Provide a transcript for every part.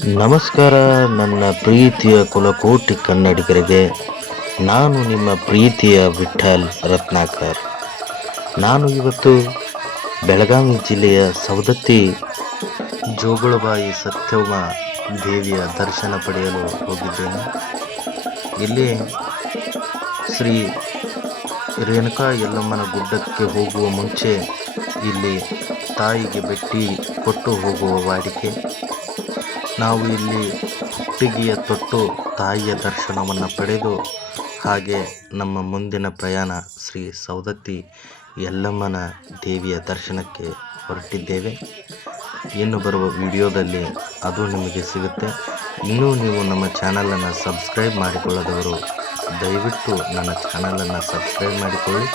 ನಮಸ್ಕಾರ, ನನ್ನ ಪ್ರೀತಿಯ ಕುಲಕೋಟಿ ಕನ್ನಡಿಗರಿಗೆ. ನಾನು ನಿಮ್ಮ ಪ್ರೀತಿಯ ವಿಠಲ್ ರತ್ನಾಕರ್. ನಾನು ಇವತ್ತು ಬೆಳಗಾವಿ ಜಿಲ್ಲೆಯ ಸವದತ್ತಿ ಜೋಗುಳಬಾಯಿ ಸತ್ಯಮ್ಮ ದೇವಿಯ ದರ್ಶನ ಪಡೆಯಲು ಹೋಗಿದ್ದೇನೆ. ಇಲ್ಲಿ ಶ್ರೀ ರೇಣುಕಾ ಯಲ್ಲಮ್ಮನ ಗುಡ್ಡಕ್ಕೆ ಹೋಗುವ ಮುಂಚೆ ಇಲ್ಲಿ ತಾಯಿಗೆ ಬೆಟ್ಟಿ ಕೊಟ್ಟು ಹೋಗುವ ವಾಡಿಕೆ. ನಾವು ಇಲ್ಲಿ ಹುಟ್ಟಿಗೆಯ ತೊಟ್ಟು ತಾಯಿಯ ದರ್ಶನವನ್ನು ಪಡೆದು ಹಾಗೆ ನಮ್ಮ ಮುಂದಿನ ಪ್ರಯಾಣ ಶ್ರೀ ಸೌದತ್ತಿ ಯಲ್ಲಮ್ಮನ ದೇವಿಯ ದರ್ಶನಕ್ಕೆ ಹೊರಟಿದ್ದೇವೆ. ಇನ್ನು ಬರುವ ವಿಡಿಯೋದಲ್ಲಿ ಅದು ನಿಮಗೆ ಸಿಗುತ್ತೆ. ಇನ್ನೂ ನೀವು ನಮ್ಮ ಚಾನಲನ್ನು ಸಬ್ಸ್ಕ್ರೈಬ್ ಮಾಡಿಕೊಳ್ಳದವರು ದಯವಿಟ್ಟು ನನ್ನ ಚಾನಲನ್ನು ಸಬ್ಸ್ಕ್ರೈಬ್ ಮಾಡಿಕೊಳ್ಳಿ.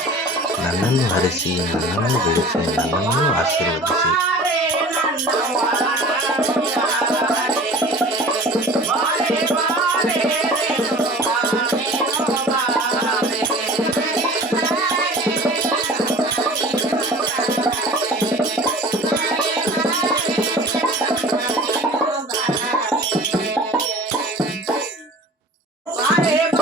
ನನ್ನನ್ನು ಹರಿಸಿ, ನನ್ನನ್ನು ಬೆಳೆಸಿ, ನನ್ನನ್ನು ಆಶೀರ್ವದಿಸಿ. Yeah.